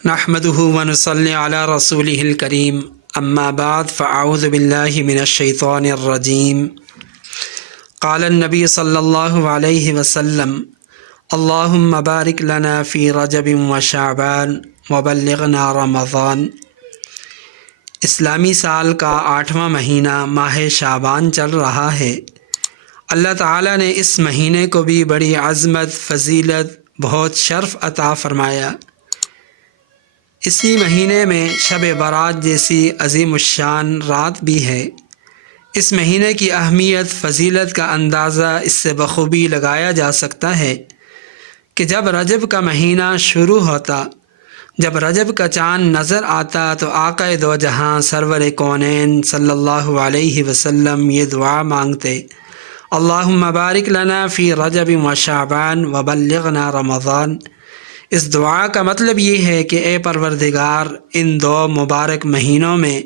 نحمده ونصلي على رسوله الكريم اما بعد فاعوذ بالله من الشيطان الرجيم قال النبي صلى الله عليه وسلم اللهم بارك لنا في رجب وشعبان وبلغنا رمضان۔ اسلامی سال کا 8واں مہینہ ماہ شعبان چل رہا ہے۔ اللہ تعالیٰ نے اس مہینے کو بھی بڑی عظمت، فضیلت، بہت شرف عطا فرمایا۔ اسی مہینے میں شب برات جیسی عظیم الشان رات بھی ہے۔ اس مہینے کی اہمیت، فضیلت کا اندازہ اس سے بخوبی لگایا جا سکتا ہے کہ جب رجب کا مہینہ شروع ہوتا، جب رجب کا چاند نظر آتا تو آقا دو جہاں سرور کونین صلی اللہ علیہ وسلم یہ دعا مانگتے: اللہم بارک لنا فی رجب و شعبان وبلغنا رمضان۔ اس دعا کا مطلب یہ ہے کہ اے پروردگار، ان دو مبارک مہینوں میں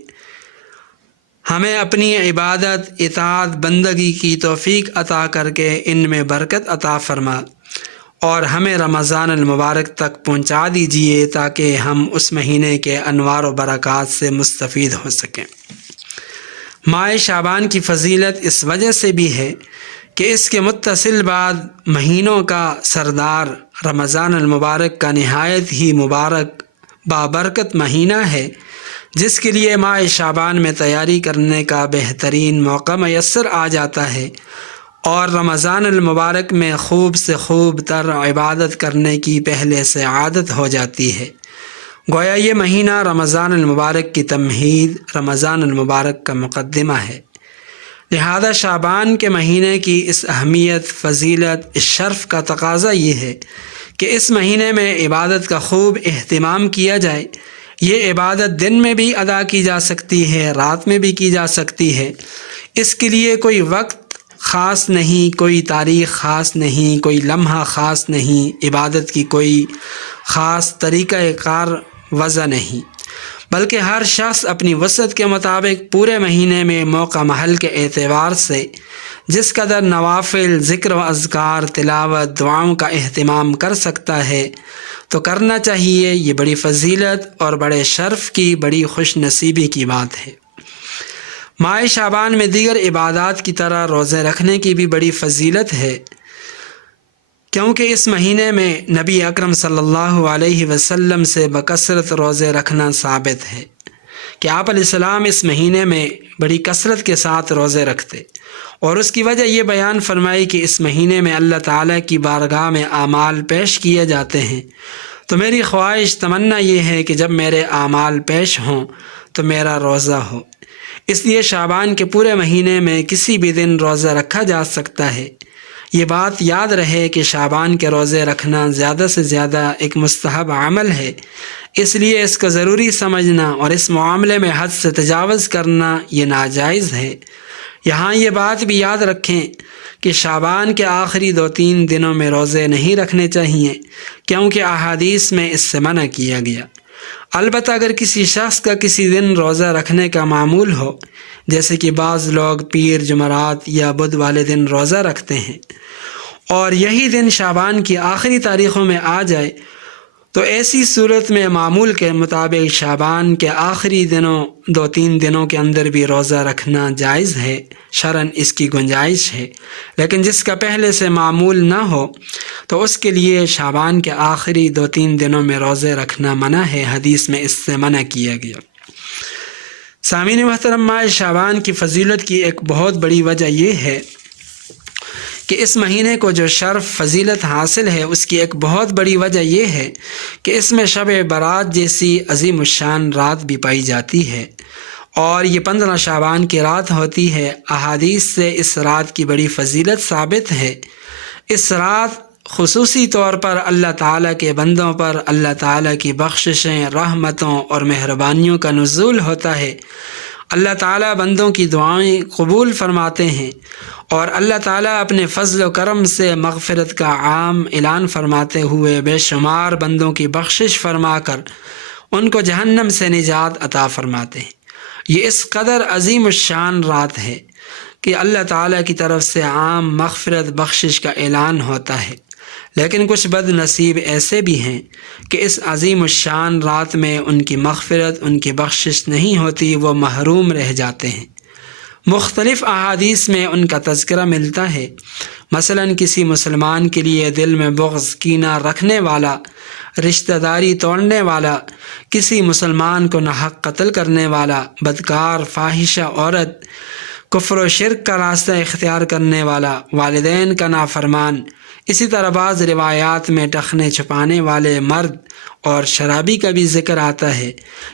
ہمیں اپنی عبادت، اطاعت، بندگی کی توفیق عطا کر کے ان میں برکت عطا فرما، اور ہمیں رمضان المبارک تک پہنچا دیجیے تاکہ ہم اس مہینے کے انوار و برکات سے مستفید ہو سکیں۔ ماہ شعبان کی فضیلت اس وجہ سے بھی ہے کہ اس کے متصل بعد مہینوں کا سردار رمضان المبارک کا نہایت ہی مبارک بابرکت مہینہ ہے، جس کے لیے ماہ شعبان میں تیاری کرنے کا بہترین موقع میسر آ جاتا ہے، اور رمضان المبارک میں خوب سے خوب تر عبادت کرنے کی پہلے سے عادت ہو جاتی ہے۔ گویا یہ مہینہ رمضان المبارک کی تمہید، رمضان المبارک کا مقدمہ ہے۔ لہذا شعبان کے مہینے کی اس اہمیت، فضیلت، اس شرف کا تقاضا یہ ہے کہ اس مہینے میں عبادت کا خوب اہتمام کیا جائے۔ یہ عبادت دن میں بھی ادا کی جا سکتی ہے، رات میں بھی کی جا سکتی ہے۔ اس کے لیے کوئی وقت خاص نہیں، کوئی تاریخ خاص نہیں، کوئی لمحہ خاص نہیں، عبادت کی کوئی خاص طریقہ کار وضع نہیں، بلکہ ہر شخص اپنی وسعت کے مطابق پورے مہینے میں موقع محل کے اعتبار سے جس قدر نوافل، ذکر و اذکار، تلاوت، دعاؤں کا اہتمام کر سکتا ہے تو کرنا چاہیے۔ یہ بڑی فضیلت اور بڑے شرف کی، بڑی خوش نصیبی کی بات ہے۔ ماہ شعبان میں دیگر عبادات کی طرح روزے رکھنے کی بھی بڑی فضیلت ہے، کیونکہ اس مہینے میں نبی اکرم صلی اللہ علیہ وسلم سے بکثرت روزے رکھنا ثابت ہے کہ آپ علیہ السلام اس مہینے میں بڑی کثرت کے ساتھ روزے رکھتے، اور اس کی وجہ یہ بیان فرمائی کہ اس مہینے میں اللہ تعالیٰ کی بارگاہ میں اعمال پیش کیے جاتے ہیں، تو میری خواہش، تمنا یہ ہے کہ جب میرے اعمال پیش ہوں تو میرا روزہ ہو۔ اس لیے شعبان کے پورے مہینے میں کسی بھی دن روزہ رکھا جا سکتا ہے۔ یہ بات یاد رہے کہ شعبان کے روزے رکھنا زیادہ سے زیادہ ایک مستحب عمل ہے، اس لیے اس کو ضروری سمجھنا اور اس معاملے میں حد سے تجاوز کرنا یہ ناجائز ہے۔ یہاں یہ بات بھی یاد رکھیں کہ شعبان کے آخری 2-3 دنوں میں روزے نہیں رکھنے چاہیے، کیونکہ احادیث میں اس سے منع کیا گیا۔ البتہ اگر کسی شخص کا کسی دن روزہ رکھنے کا معمول ہو، جیسے کہ بعض لوگ پیر، جمعرات یا بدھ والے دن روزہ رکھتے ہیں، اور یہی دن شعبان کی آخری تاریخوں میں آ جائے، تو ایسی صورت میں معمول کے مطابق شعبان کے آخری دنوں 2-3 دنوں کے اندر بھی روزہ رکھنا جائز ہے، شرعاً اس کی گنجائش ہے۔ لیکن جس کا پہلے سے معمول نہ ہو تو اس کے لیے شعبان کے آخری 2-3 دنوں میں روزے رکھنا منع ہے، حدیث میں اس سے منع کیا گیا۔ سامعین محترم، ماہ شعبان کی فضیلت کی ایک بہت بڑی وجہ یہ ہے کہ اس مہینے کو جو شرف، فضیلت حاصل ہے، اس کی ایک بہت بڑی وجہ یہ ہے کہ اس میں شب برات جیسی عظیم الشان رات بھی پائی جاتی ہے، اور یہ 15 شعبان کی رات ہوتی ہے۔ احادیث سے اس رات کی بڑی فضیلت ثابت ہے۔ اس رات خصوصی طور پر اللہ تعالیٰ کے بندوں پر اللہ تعالیٰ کی بخششیں، رحمتوں اور مہربانیوں کا نزول ہوتا ہے۔ اللہ تعالیٰ بندوں کی دعائیں قبول فرماتے ہیں، اور اللہ تعالیٰ اپنے فضل و کرم سے مغفرت کا عام اعلان فرماتے ہوئے بے شمار بندوں کی بخشش فرما کر ان کو جہنم سے نجات عطا فرماتے ہیں۔ یہ اس قدر عظیم الشان رات ہے کہ اللہ تعالیٰ کی طرف سے عام مغفرت، بخشش کا اعلان ہوتا ہے۔ لیکن کچھ بد نصیب ایسے بھی ہیں کہ اس عظیم الشان رات میں ان کی مغفرت، ان کی بخشش نہیں ہوتی، وہ محروم رہ جاتے ہیں۔ مختلف احادیث میں ان کا تذکرہ ملتا ہے۔ مثلا کسی مسلمان کے لیے دل میں بغض، کینہ رکھنے والا، رشتہ داری توڑنے والا، کسی مسلمان کو ناحق قتل کرنے والا، بدکار، فاحشہ عورت، کفر و شرک کا راستہ اختیار کرنے والا، والدین کا نافرمان، اسی طرح بعض روایات میں ٹخنے چھپانے والے مرد اور شرابی کا بھی ذکر آتا ہے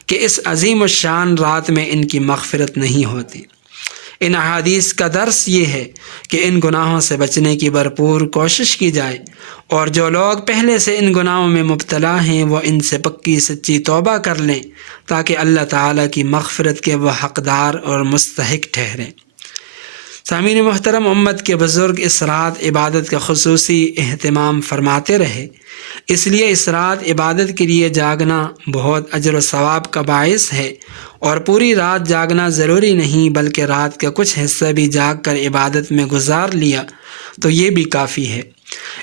کہ اس عظیم الشان رات میں ان کی مغفرت نہیں ہوتی۔ ان احادیث کا درس یہ ہے کہ ان گناہوں سے بچنے کی بھرپور کوشش کی جائے، اور جو لوگ پہلے سے ان گناہوں میں مبتلا ہیں وہ ان سے پکی سچی توبہ کر لیں تاکہ اللہ تعالیٰ کی مغفرت کے وہ حقدار اور مستحق ٹھہریں۔ سامعین محترم، امت کے بزرگ اس رات عبادت کا خصوصی اہتمام فرماتے رہے، اس لیے اس رات عبادت کے لیے جاگنا بہت اجر و ثواب کا باعث ہے، اور پوری رات جاگنا ضروری نہیں بلکہ رات کا کچھ حصہ بھی جاگ کر عبادت میں گزار لیا تو یہ بھی کافی ہے۔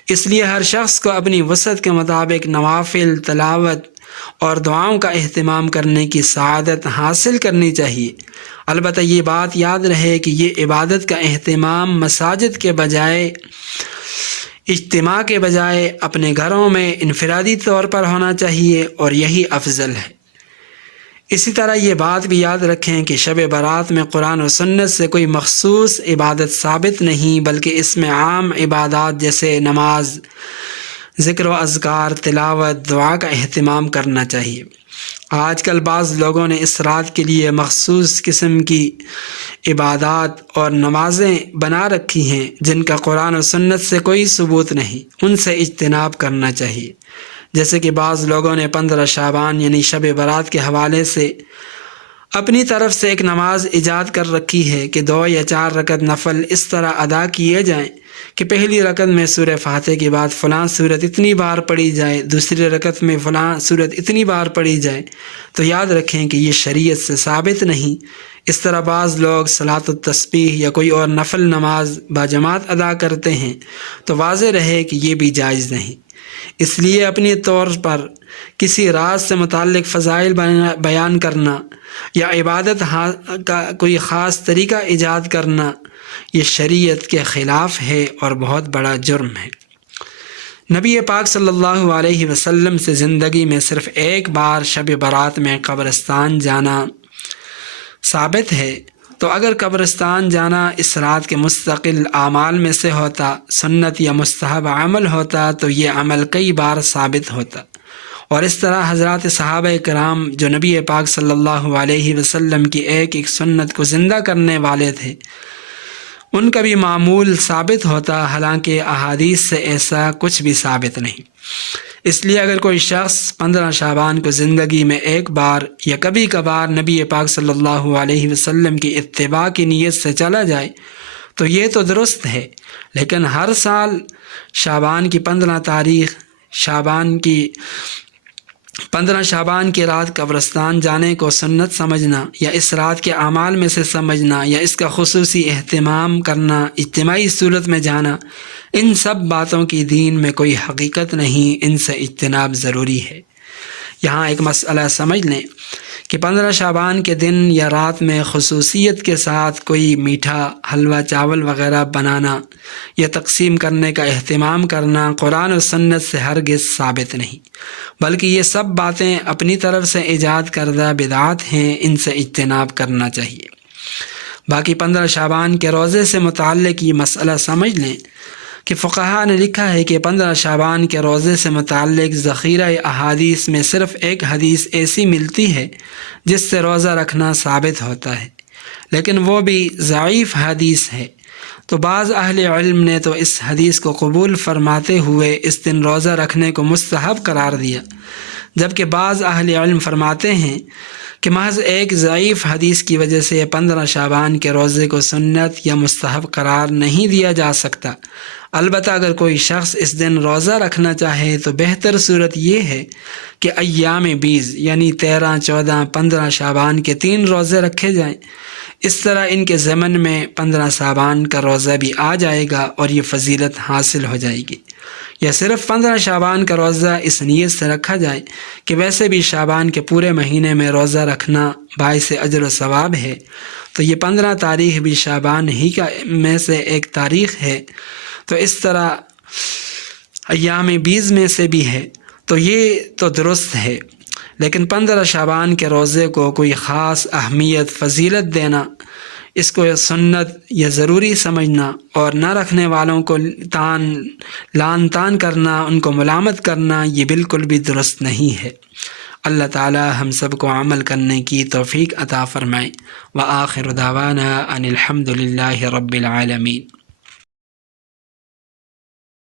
اس لیے ہر شخص کو اپنی وسعت کے مطابق نوافل، تلاوت اور دعاؤں کا اہتمام کرنے کی سعادت حاصل کرنی چاہیے۔ البتہ یہ بات یاد رہے کہ یہ عبادت کا اہتمام مساجد کے بجائے، اجتماع کے بجائے اپنے گھروں میں انفرادی طور پر ہونا چاہیے، اور یہی افضل ہے۔ اسی طرح یہ بات بھی یاد رکھیں کہ شب برات میں قرآن و سنت سے کوئی مخصوص عبادت ثابت نہیں، بلکہ اس میں عام عبادات جیسے نماز، ذکر و اذکار، تلاوت، دعا کا اہتمام کرنا چاہیے۔ آج کل بعض لوگوں نے اس رات کے لیے مخصوص قسم کی عبادات اور نمازیں بنا رکھی ہیں جن کا قرآن و سنت سے کوئی ثبوت نہیں، ان سے اجتناب کرنا چاہیے۔ جیسے کہ بعض لوگوں نے 15 شعبان یعنی شب برات کے حوالے سے اپنی طرف سے ایک نماز ایجاد کر رکھی ہے کہ 2 یا 4 رکعت نفل اس طرح ادا کیے جائیں کہ پہلی رکعت میں سورہ فاتحہ کے بعد فلاں سورت اتنی بار پڑھی جائے، دوسری رکعت میں فلاں سورت اتنی بار پڑھی جائے۔ تو یاد رکھیں کہ یہ شریعت سے ثابت نہیں۔ اس طرح بعض لوگ صلاۃ التسبیح یا کوئی اور نفل نماز باجماعت ادا کرتے ہیں، تو واضح رہے کہ یہ بھی جائز نہیں۔ اس لیے اپنی طور پر کسی راز سے متعلق فضائل بیان کرنا یا عبادت کا کوئی خاص طریقہ ایجاد کرنا یہ شریعت کے خلاف ہے اور بہت بڑا جرم ہے۔ نبی پاک صلی اللہ علیہ وسلم سے زندگی میں صرف ایک بار شب برات میں قبرستان جانا ثابت ہے، تو اگر قبرستان جانا اس رات کے مستقل اعمال میں سے ہوتا، سنت یا مستحب عمل ہوتا، تو یہ عمل کئی بار ثابت ہوتا، اور اس طرح حضرات صحابہ کرام جو نبی پاک صلی اللہ علیہ وسلم کی ایک ایک سنت کو زندہ کرنے والے تھے، ان کا بھی معمول ثابت ہوتا، حالانکہ احادیث سے ایسا کچھ بھی ثابت نہیں۔ اس لیے اگر کوئی شخص 15 شعبان کو زندگی میں ایک بار یا کبھی کبھار نبی پاک صلی اللہ علیہ وسلم کی اتباع کی نیت سے چلا جائے تو یہ تو درست ہے، لیکن ہر سال شعبان کی 15 تاریخ، پندرہ شعبان کی رات قبرستان جانے کو سنت سمجھنا یا اس رات کے اعمال میں سے سمجھنا یا اس کا خصوصی اہتمام کرنا، اجتماعی صورت میں جانا، ان سب باتوں کی دین میں کوئی حقیقت نہیں، ان سے اجتناب ضروری ہے۔ یہاں ایک مسئلہ سمجھ لیں کہ 15 شعبان کے دن یا رات میں خصوصیت کے ساتھ کوئی میٹھا، حلوہ، چاول وغیرہ بنانا یا تقسیم کرنے کا اہتمام کرنا قرآن و سنت سے ہرگز ثابت نہیں، بلکہ یہ سب باتیں اپنی طرف سے ایجاد کردہ بدعات ہیں، ان سے اجتناب کرنا چاہیے۔ باقی 15 شعبان کے روزے سے متعلق یہ مسئلہ سمجھ لیں کہ فقہاء نے لکھا ہے کہ 15 شعبان کے روزے سے متعلق ذخیرہ احادیث میں صرف ایک حدیث ایسی ملتی ہے جس سے روزہ رکھنا ثابت ہوتا ہے، لیکن وہ بھی ضعیف حدیث ہے۔ تو بعض اہل علم نے تو اس حدیث کو قبول فرماتے ہوئے اس دن روزہ رکھنے کو مستحب قرار دیا، جبکہ بعض اہل علم فرماتے ہیں کہ محض ایک ضعیف حدیث کی وجہ سے 15 شعبان کے روزے کو سنت یا مستحب قرار نہیں دیا جا سکتا۔ البتہ اگر کوئی شخص اس دن روزہ رکھنا چاہے تو بہتر صورت یہ ہے کہ ایام بیض یعنی 13، 14، 15 شعبان کے 3 روزے رکھے جائیں۔ اس طرح ان کے ضمن میں 15 شعبان کا روزہ بھی آ جائے گا اور یہ فضیلت حاصل ہو جائے گی۔ یا صرف 15 شعبان کا روزہ اس نیت سے رکھا جائے کہ ویسے بھی شعبان کے پورے مہینے میں روزہ رکھنا باعث اجر و ثواب ہے، تو یہ 15 تاریخ بھی شعبان ہی کا میں سے ایک تاریخ ہے، تو اس طرح ایام 20 میں سے بھی ہے، تو یہ تو درست ہے۔ لیکن 15 شعبان کے روزے کو کوئی خاص اہمیت فضیلت دینا، اس کو سنت یا ضروری سمجھنا اور نہ رکھنے والوں کو لعن طعن کرنا، ان کو ملامت کرنا، یہ بالکل بھی درست نہیں ہے۔ اللہ تعالی ہم سب کو عمل کرنے کی توفیق عطا فرمائے۔ وآخر دعوانا ان الحمد للہ رب العالمین۔